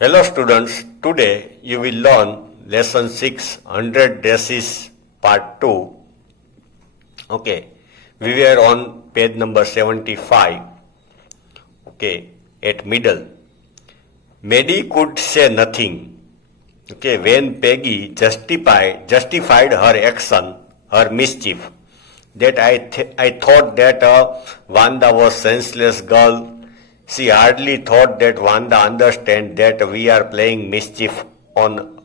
Hello students, today you will learn lesson 6, 100 dresses part 2. Okay, we were on page number 75. Okay, at middle. Maddie could say nothing. Okay, when Peggy justified her action, her mischief, that I thought that Wanda was senseless girl. She hardly thought that Wanda understand that we are playing mischief on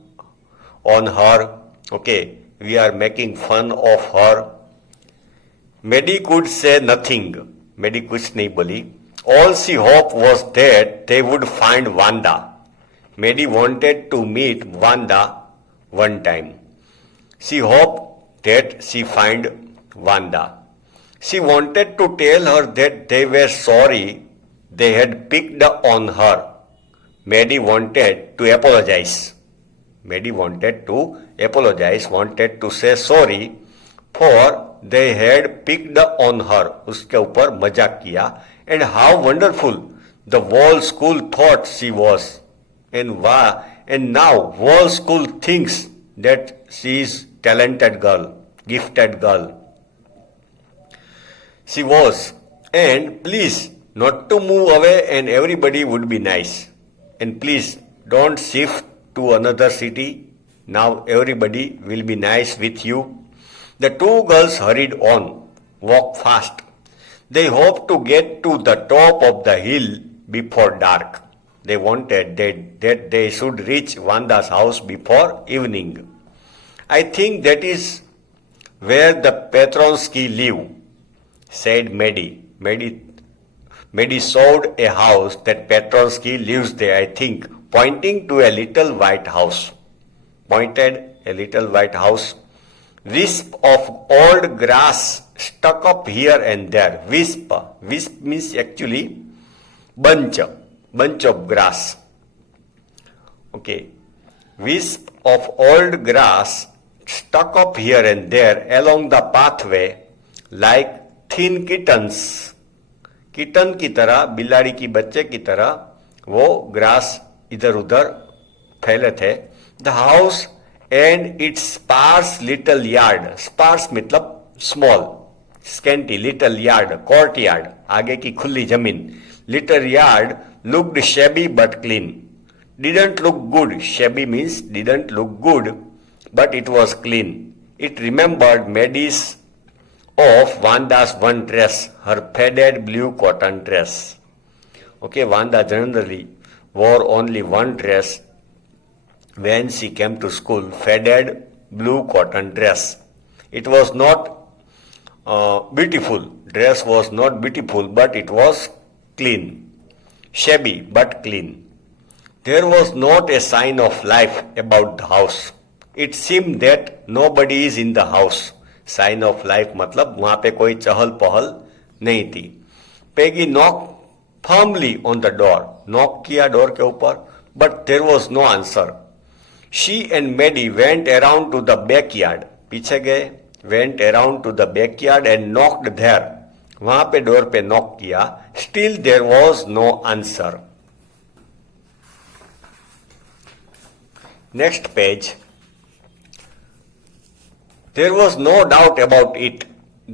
her. Okay, we are making fun of her. Maddie could say nothing. Maddie कुछ नहीं बोली. All she hoped was that they would find Wanda. Maddie wanted to meet Wanda one time. She hoped that she find Wanda. She wanted to tell her that they were sorry they had picked on her. Maddie wanted to apologize. Maddie wanted to apologize, wanted to say sorry for they had picked on her. उसके ऊपर मजाक किया. And how wonderful the whole school thought she was. And now whole school thinks that she is talented girl, gifted girl. She was. And please, not to move away and everybody would be nice. And please don't shift to another city. Now everybody will be nice with you. The two girls hurried on, walked fast. They hoped to get to the top of the hill before dark. They wanted that they should reach Wanda's house before evening. I think that is where the Petronsky live, said Maddie. Maddie showed a house that Petronsky lives there, I think, pointing to a little white house. Pointed a little white house. Wisp of old grass stuck up here and there. Wisp means actually bunch of grass. Okay. Wisp of old grass stuck up here and there along the pathway like thin kittens. Kitten की तरह, बिलाड़ी की बच्चे की तरह वो grass इधर उधर फैले थे. The house and its sparse little yard. Sparse मतलब small, scanty, little yard, courtyard, आगे की खुली जमीन. Little yard looked shabby but clean. Didn't look good. Shabby means didn't look good, but it was clean. It remembered Maddie's of Wanda's one dress, her faded blue cotton dress. Okay, Wanda generally wore only one dress when she came to school, faded blue cotton dress. It was not beautiful. Dress was not beautiful, but it was clean. Shabby, but clean. There was not a sign of life about the house. It seemed that nobody is in the house. Sign of life मतलब वहां पे कोई चहल पहल नहीं थी. Peggy knocked firmly on the door. Knock किया door के ऊपर, but there was no answer. She and Maddie went around to the backyard. पीछे गए, went around to the backyard and knocked there. वहां पे डोर पे नॉक किया. Still there was no answer. Next page. There was no doubt about it.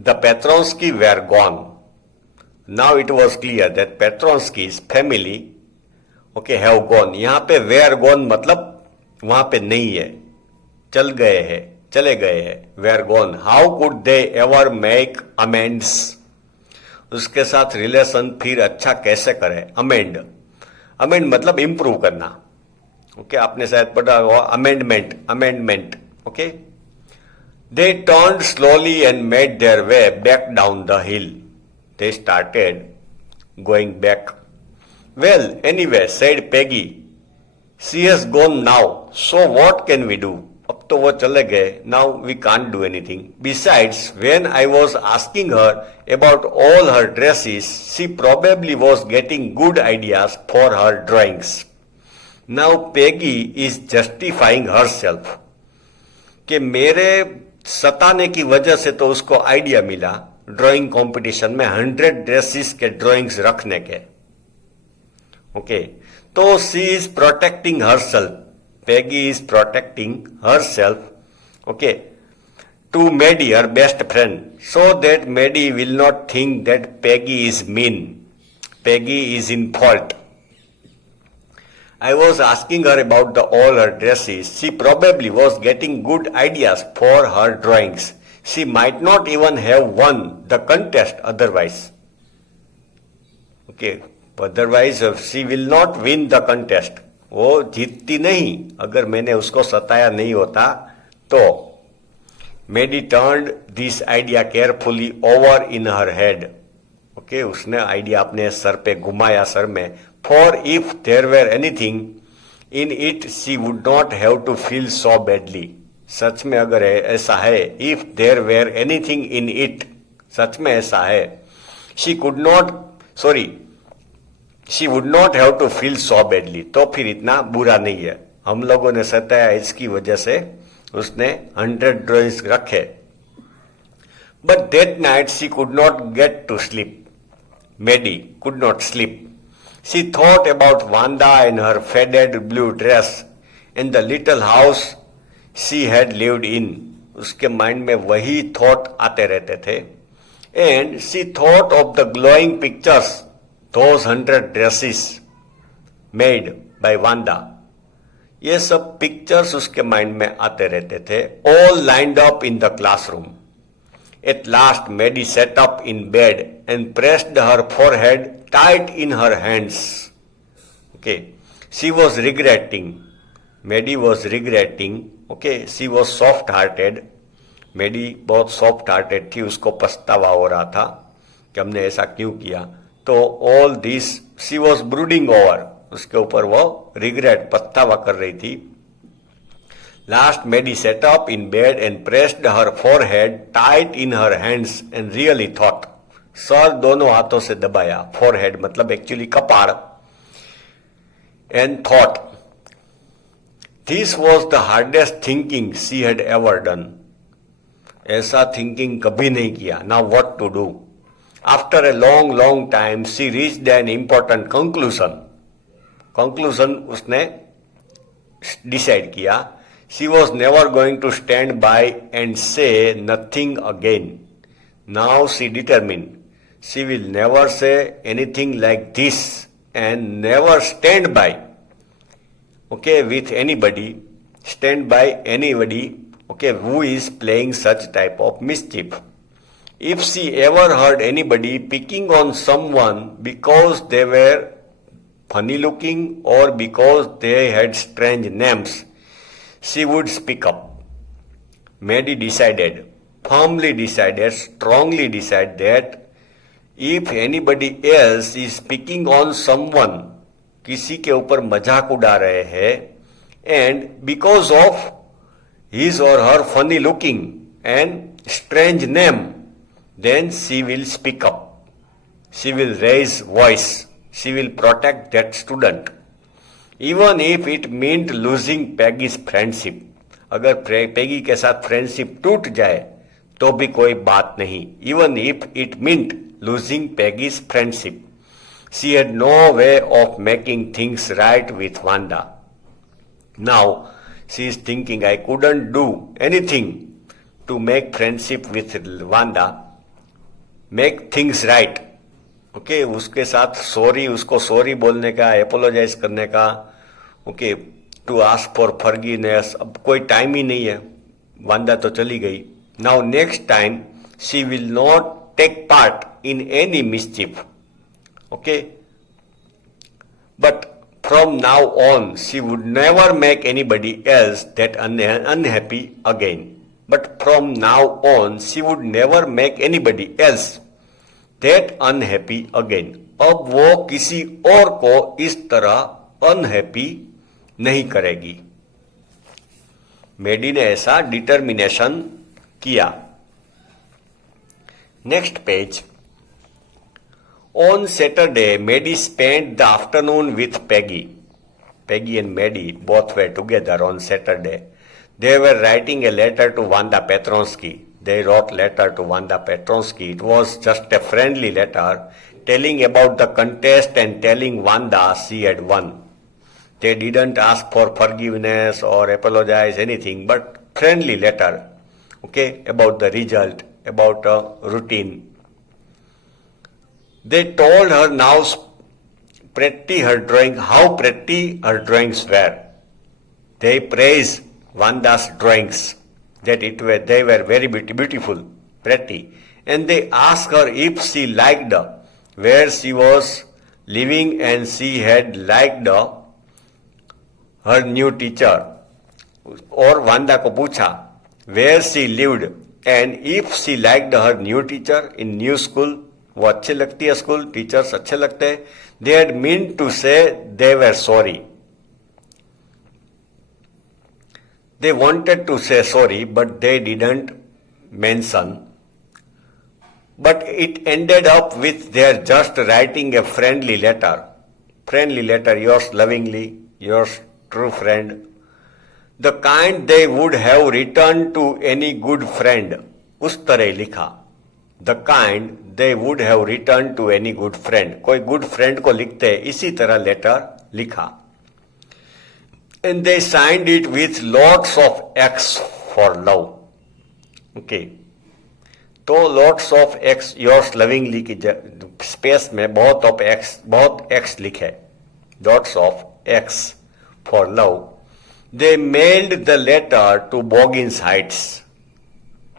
The Petronsky were gone. Now it was clear that Petronsky's family, okay, have gone. यहाँ पे were gone मतलब वहां पे नहीं है, चल गए हैं, चले गए हैं. Were gone. How could they ever make amends? उसके साथ रिलेशन फिर अच्छा कैसे करें? Amend मतलब इम्प्रूव करना. ओके, आपने शायद पढ़ा होगा amendment. Okay. They turned slowly and made their way back down the hill. They started going back. Well, anyway, said Peggy, she has gone now, so what can we do? अब तो वो चले गए. Now we can't do anything. Besides, when I was asking her about all her dresses, she probably was getting good ideas for her drawings. Now Peggy is justifying herself. कि मेरे सताने की वजह से तो उसको आइडिया मिला ड्राइंग कंपटीशन में 100 ड्रेसेस के ड्राइंग्स रखने के. Okay, So she is protecting herself. Peggy is protecting herself, okay, to Maddie, her best friend, so that Maddie will not think that Peggy is mean. Peggy is in fault. I was asking her about all her dresses. She probably was getting good ideas for her drawings. She might not even have won the contest otherwise. Okay, otherwise she will not win the contest. वो जीतती नहीं अगर मैंने उसको सताया नहीं होता तो. Maddie turned this idea carefully over in her head. Okay, उसने आइडिया अपने सर पे घुमाया सर में. For if there were anything in it, she would not have to feel so badly. सच में अगर ऐसा है, if there were anything in it, सच में ऐसा है, she would not have to feel so badly. तो फिर इतना बुरा नहीं है. हम लोगों ने सताया इसकी वजह से उसने 100 ड्रॉइंग्स रखे. But that night she could not get to sleep. Maddie could not sleep. She thought about Wanda and her faded blue dress and the little house she had lived in. उसके mind में वही thought आते रहते थे. And she thought of the glowing pictures, those 100 dresses made by Wanda. ये सब pictures उसके mind में आते रहते थे. All lined up in the classroom. At last, Maddie sat up in bed and pressed her forehead tight in her hands. Okay, she was regretting. Maddie was regretting. Okay, she was soft-hearted. Maddie बहुत soft-hearted थी. उसको पछतावा हो रहा था कि हमने ऐसा क्यों किया. तो all this she was brooding over. उसके ऊपर वो regret पछतावा कर रही थी. Last, Maddie sat up in bed and pressed her forehead tight in her hands and really thought. Sir दोनों हाथों से दबाया. Forehead मतलब एक्चुअली कपाड़. And thought. This was the hardest thinking she had ever done. ऐसा thinking कभी नहीं किया. Now what to do? After a long time, she reached an important conclusion. Conclusion उसने decide किया. She was never going to stand by and say nothing again. Now she determined she will never say anything like this and never stand by. Okay, with anybody, stand by anybody, okay, who is playing such type of mischief. If she ever heard anybody picking on someone because they were funny looking or because they had strange names, she would speak up. Maddie decided, firmly decided, strongly decided that if anybody else is picking on someone, किसी के ऊपर मजाक उड़ा रहे हैं, and because of his or her funny looking and strange name, then she will speak up. She will raise voice. She will protect that student. Even if it meant losing Peggy's friendship. अगर Peggy के साथ friendship टूट जाए तो भी कोई बात नहीं. Even if it meant losing Peggy's friendship. She had no way of making things right with Wanda. Now she is thinking, I couldn't do anything to make friendship with Wanda, make things right. Okay, उसके साथ sorry, उसको sorry बोलने का, apologize करने का, okay, to ask for forgiveness. अब कोई time ही नहीं है. वांदा तो चली गई. Now next time she will not take part in any mischief. Okay, but from now on she would never make anybody else that unhappy again. But from now on she would never make anybody else that unhappy again. अब वो किसी और को इस तरह unhappy नहीं करेगी. मेडी ने ऐसा डिटर्मिनेशन किया. Next page. On Saturday Maddie spend the afternoon with Peggy. Peggy and Maddie both were together on Saturday. They were writing a letter to Wanda Petronsky. They wrote letter to Wanda Petronsky. It was just a friendly letter telling about the contest and telling Wanda she had won. They didn't ask for forgiveness or apologize anything, but friendly letter, okay, about the result, about a routine. They told her now how pretty her drawings were. They praised Vanda's drawings, that they were very beautiful, pretty. And they asked her if she liked where she was living, and she had liked her new teacher. और वांदा को पूछा where she lived and if she liked her new teacher in new school. वो अच्छे लगती है school, teachers अच्छे लगते हैं. They had meant to say they were sorry. They wanted to say sorry, but they didn't mention. But it ended up with their just writing a friendly letter. Friendly letter, yours lovingly, yours true friend. The kind they would have written to any good friend. उस तरह लिखा. The kind they would have written to any good friend. कोई good friend को लिखते इसी तरह letter लिखा. And they signed it with lots of X for love. Okay. तो lots of X, yours lovingly की स्पेस में बहुत X लिखे. Lots of X for love. They mailed the letter to Boggins Heights.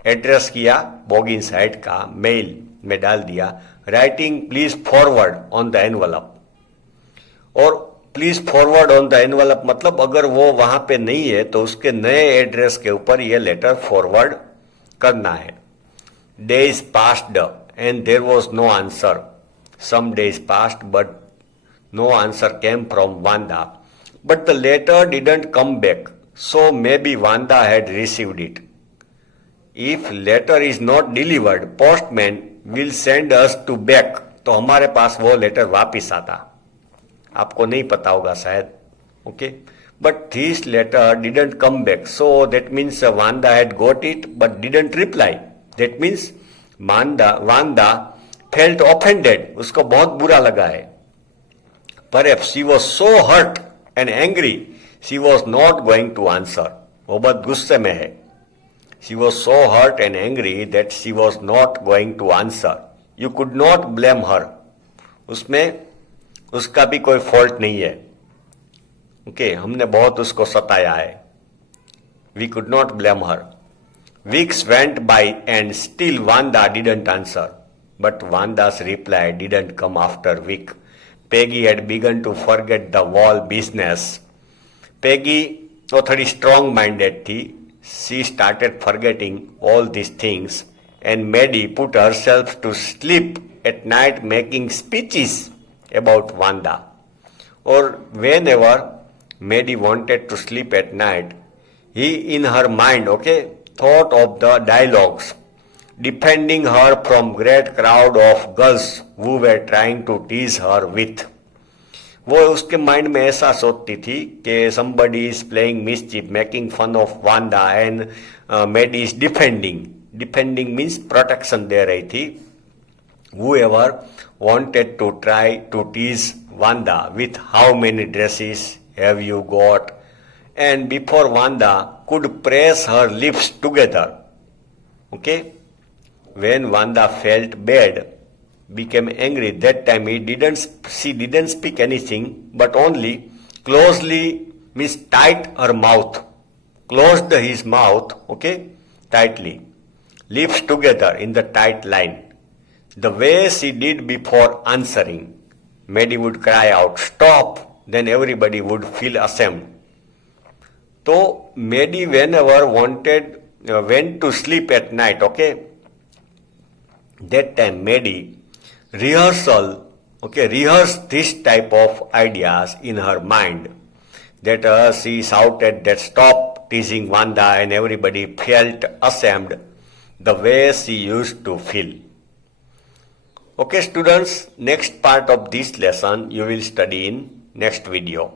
Address किया Boggins Height का, mail में डाल दिया. Writing please forward on the envelope. और please forward on the envelope मतलब अगर वो वहां पे नहीं है तो उसके नए एड्रेस के ऊपर ये लेटर फॉरवर्ड करना है. Days passed and there was no answer. Some days passed but no answer came from Wanda. But the letter didn't come back, so maybe Vanda had received it. If letter is not delivered, postman will send us to back. तो हमारे पास वो letter वापिस आता. आपको नहीं पता होगा शायद. Okay? But this letter didn't come back, so that means Vanda had got it but didn't reply. That means Vanda felt offended. उसको बहुत बुरा लगा है. Perhaps she was so hurt and angry, she was not going to answer. वो बहुत गुस्से में है. She was so hurt and angry that she was not going to answer. You could not blame her. उसमें उसका भी कोई fault नहीं है. ओके, हमने बहुत उसको सताया है. We could not blame her. Weeks went by and still Vanda didn't answer. But Vanda's reply didn't come after week. Peggy had begun to forget the wall business. Peggy वो थोड़ी strong minded थी. She started forgetting all these things, and Maddie put herself to sleep at night making speeches about Vanda. Or whenever Maddie wanted to sleep at night, he in her mind, thought of the dialogues, defending her from great crowd of girls who were trying to tease her with. वो उसके mind में ऐसा सोचती थी कि somebody is playing mischief, making fun of Vanda, and Maddie is defending. Defending means protection दे रही थी. Whoever wanted to try to tease Vanda with how many dresses have you got, and before Vanda could press her lips together. Okay? When Vanda felt bad, became angry, that time she didn't speak anything, but only means tight her mouth, closed his mouth, tightly, lips together in the tight line, the way she did before answering. Maddie would cry out, "Stop!" Then everybody would feel ashamed. So Maddie whenever went to sleep at night, that time Maddie rehearsed this type of ideas in her mind, that she shouted that stop teasing Vanda, and everybody felt ashamed the way she used to feel. Okay students, next part of this lesson you will study in next video.